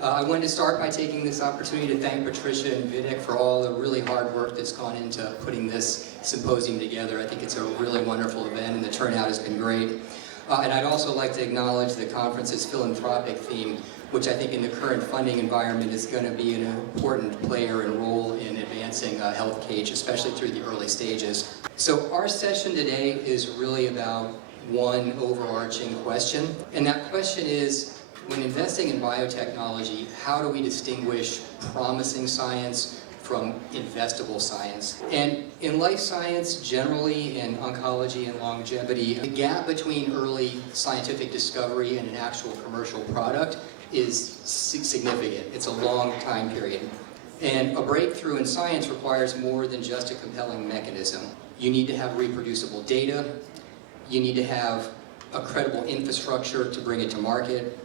I wanted to start by taking this opportunity to thank Patricia and Vidic for all the really hard work that's gone into putting this symposium together. I think it's a really wonderful event and the turnout has been great. And I'd also like to acknowledge the conference's philanthropic theme, which I think in the current funding environment is going to be an important player and role in advancing 𝐷𝐢𝐿, especially through the early stages. So our session today is really about one overarching question, and that question is, when investing in biotechnology, how do we distinguish promising science from investable science? And in life science generally, in oncology and longevity, the gap between early scientific discovery and an actual commercial product is significant. It's a long time period. And a breakthrough in science requires more than just a compelling mechanism. You need to have reproducible data, you need to have a credible infrastructure to bring it to market,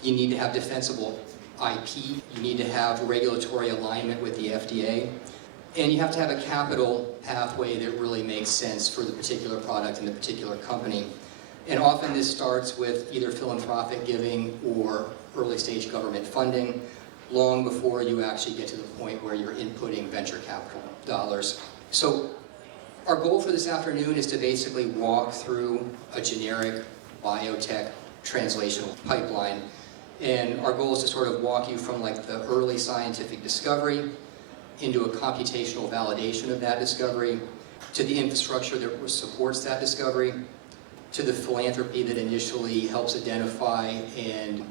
you need to have defensible IP, you need to have regulatory alignment with the FDA, and you have to have a capital pathway that really makes sense for the particular product and the particular company. And often this starts with either philanthropic giving or early stage government funding, long before you actually get to the point where you're inputting venture capital dollars. So our goal for this afternoon is to basically walk through a generic biotech translational pipeline. And our goal is to sort of walk you from like the early scientific discovery into a computational validation of that discovery, to the infrastructure that supports that discovery, to the philanthropy that initially helps identify and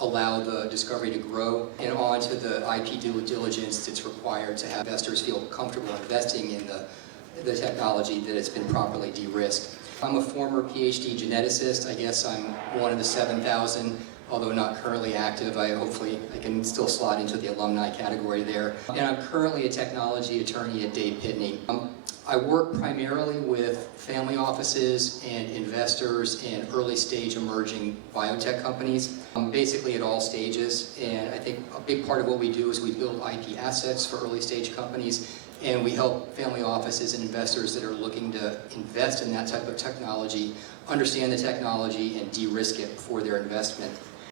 allow the discovery to grow, and on to the IP due diligence that's required to have investors feel comfortable investing in the technology that it's been properly de-risked. I'm a former Ph.D. geneticist. I guess I'm one of the 7,000. Although not currently active, hopefully I can still slot into the alumni category there. And I'm currently a technology attorney at Dave Pitney. I work primarily with family offices and investors in early stage emerging biotech companies, basically at all stages. And I think a big part of what we do is we build IP assets for early stage companies, and we help family offices and investors that are looking to invest in that type of technology understand the technology and de-risk it for their investment.